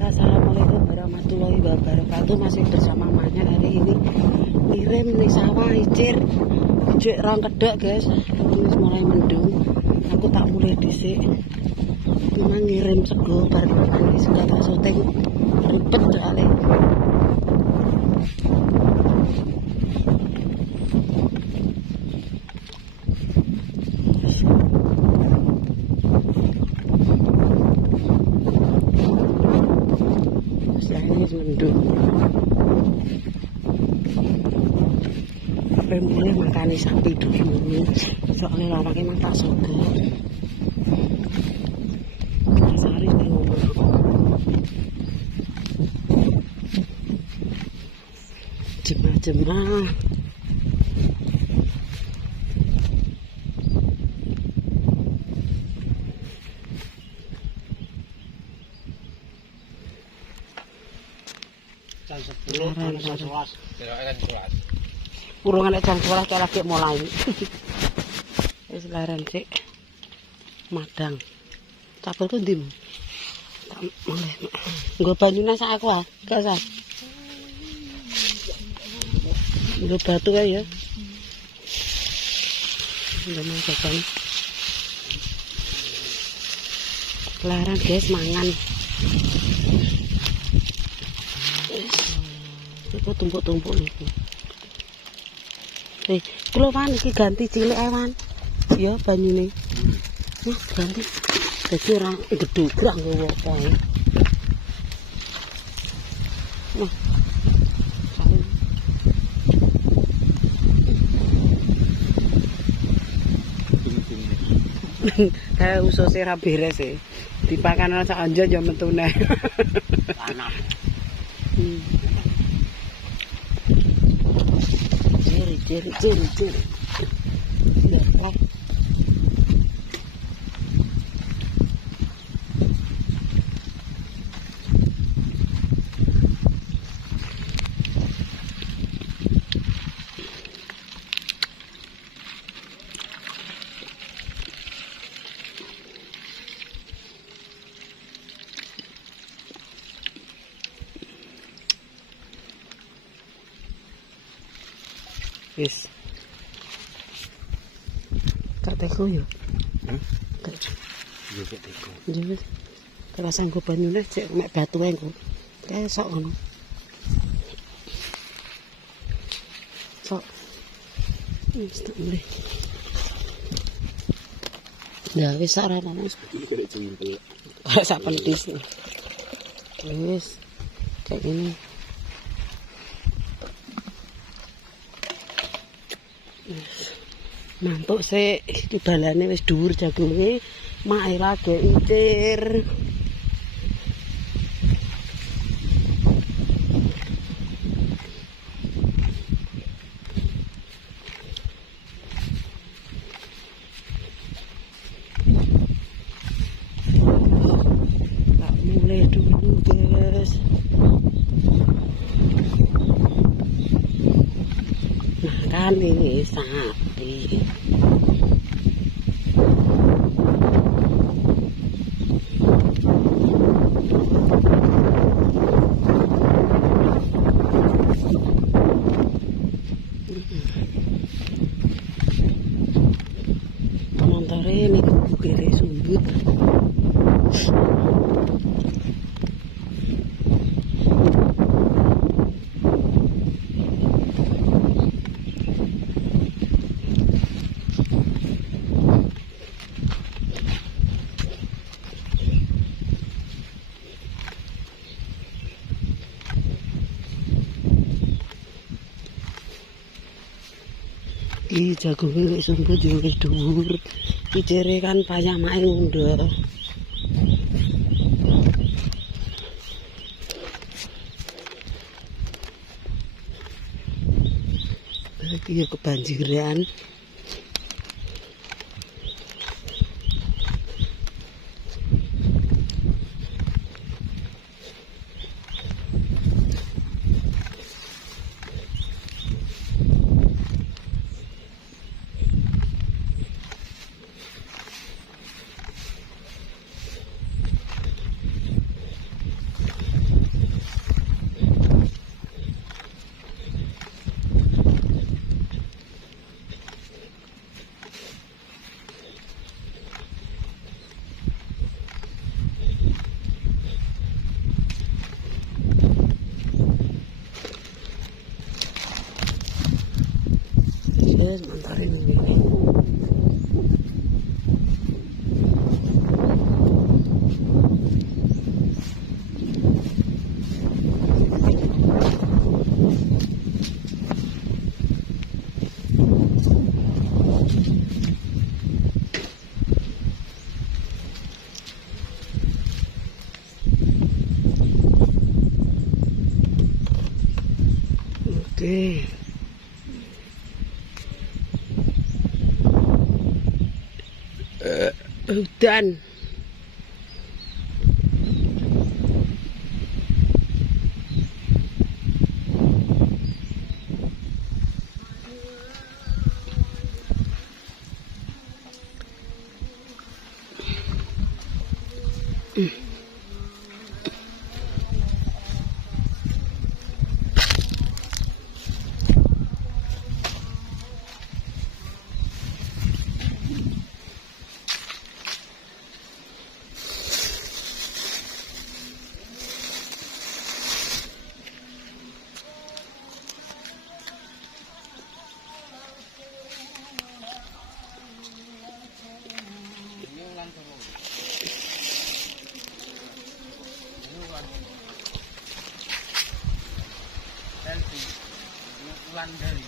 Assalamualaikum warahmatullahi wabarakatuh. Masih bersama Manya hari ini ngirim nih sawah icir ijek rong kedok guys. Ini mulai mendung. Aku tak mulai dhisik. Memang ngirim sego bareng makan suka tak syuting ribet soalnya. Mendung mulai makani sapi dulu soalnya lawang emang tak sogo sehari di rumah jemah-jemah jam 10 kan 11 kan 11 urung anak jam 11 kayak lagi mulai wis leren sik madang capelku ndi tak mulai nggo banyune sak aku ah gak usah nggo batu kae ya udah mau jajan leren guys mangan itu tumpuk-tumpuk niku. Kulo kan iki ganti cilik ewan. Ya banyune. Ganti. Dadi ora gedhograk nggowo apa ae. Kayak ususe ra beres e. Dipakan sak anjo ya metune. panas Ciri. Ya, wis. Kak teko yo. Kak. yo kek teko Yo wis. Kalau sanggup banyune cek mek batu ae engko. Kae sok ngono. Sok. Wis tak mulai. Ya wis sak rene. iki kek cungkel Kalau sak pentis. Wis. Kayak gini. Mantuk sik dibalane wis dhuwur jagunge mae lagi icir. Tak mulai dulu guys. Nah kan ini sapi. Komentare ini kere sumbut. Iki jagonge lek sumput yo wis dhuwur. Icire kan payah mae ngundha. Iki yo kebanjiran. Oke. Hutan. Ulan dari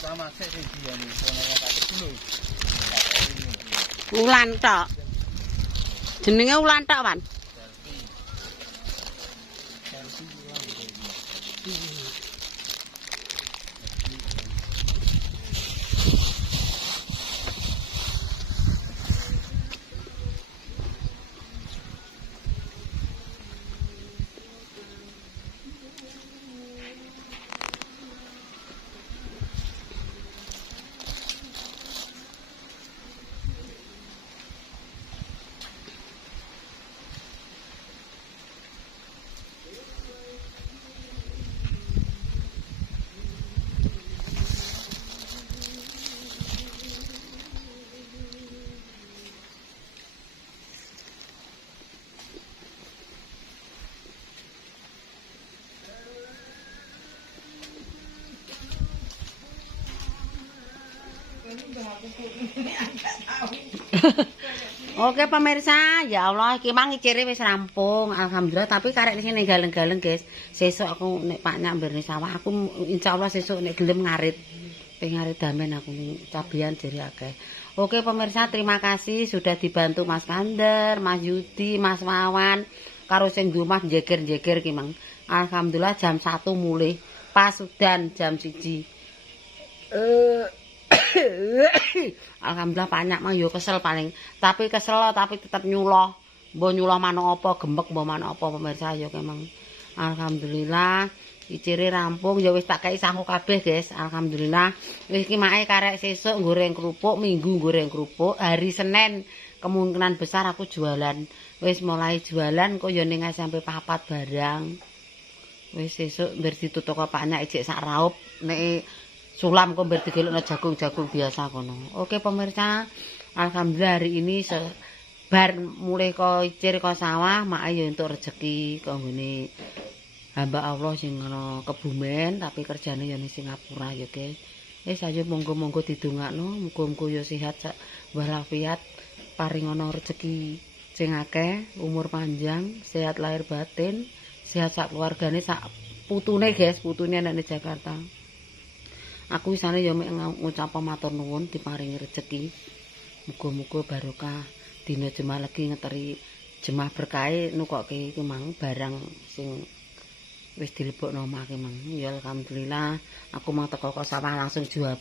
sama sik dia nih soalnya tak dulu. Ulan tok. Jenenge ulan tok, Wan. Oke pemirsa, ya Allah iki mang icire wis rampung. Alhamdulillah, tapi karek sini galeng-galeng, guys. Sesuk aku nek Pak Nyak mberne sawah, aku insyaallah sesuk nek gelem ngarit. Pengarit damen aku ning cabian jeri akeh. Oke pemirsa, terima kasih sudah dibantu Mas Kander, Mas Yudi, Mas Wawan karo sing di rumah jeger-jeger ki mang. Alhamdulillah jam 1 mulih. Pas udan jam 1. Alhamdulillah banyak mah yo kesel paling, tapi tetap nyuloh. Mbok nyuloh manuk apa, gembek mbok manuk apa pemirsa yo kemang. Alhamdulillah icire rampung ya wis tak kei saku kabeh, guys. Alhamdulillah. Wis iki mae karek sesuk goreng kerupuk, Minggu goreng kerupuk, hari Senin kemungkinan besar aku jualan. Wis mulai jualan kok yo ning sampai 4 barang. Wis sesuk ber ditutuk Pak Nyak ijik sak raup nek sulam kok berdigelokno jagung-jagung biasa kono. Oke pemirsa, alhamdulillah hari ini bar mulai ko icir ko sawah, mak ayo untuk rezeki kok nggone hamba Allah sing ngono Kebumen tapi kerjane ya ning Singapura ya, guys. Ayo monggo-monggo didongakno, muga-muga ya sehat walafiat, paringono rezeki sing akeh, umur panjang, sehat lahir batin, sehat sak keluargane sak putune, guys, putune anak di Jakarta. Aku wisane ya mek ngucap matur nuwun diparingi rezeki. Muga-muga barokah dina jemaah legi ngeteri jemaah berkahe nukokke iki mang barang sing wis dilebokno omah ki mang. Ya alhamdulillah aku mau teko ke sawah langsung 12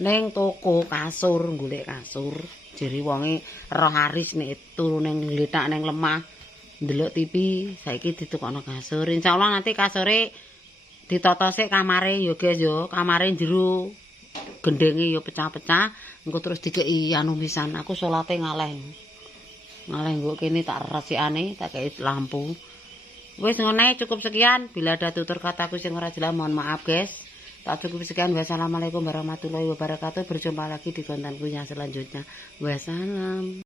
ning toko kasur golek kasur. Jere wonge roh haris nek turu ning ngletak ning lemah ndelok TV saiki ditukokno kasur. Insyaallah nanti kasure ditata sik kamare ya, guys ya. Kamare jero gendenge ya pecah-pecah, engko terus dikeki anu pisan. Aku salate ngaleh. Ngaleh nggo kene tak resikane, tak kei lampu. Wis ngono cukup sekian. Bila ada tutur kataku sing ora jelas mohon maaf, guys. Tak cukup sekian. Wassalamualaikum warahmatullahi wabarakatuh. Berjumpa lagi di kontenku yang selanjutnya. Wassalam.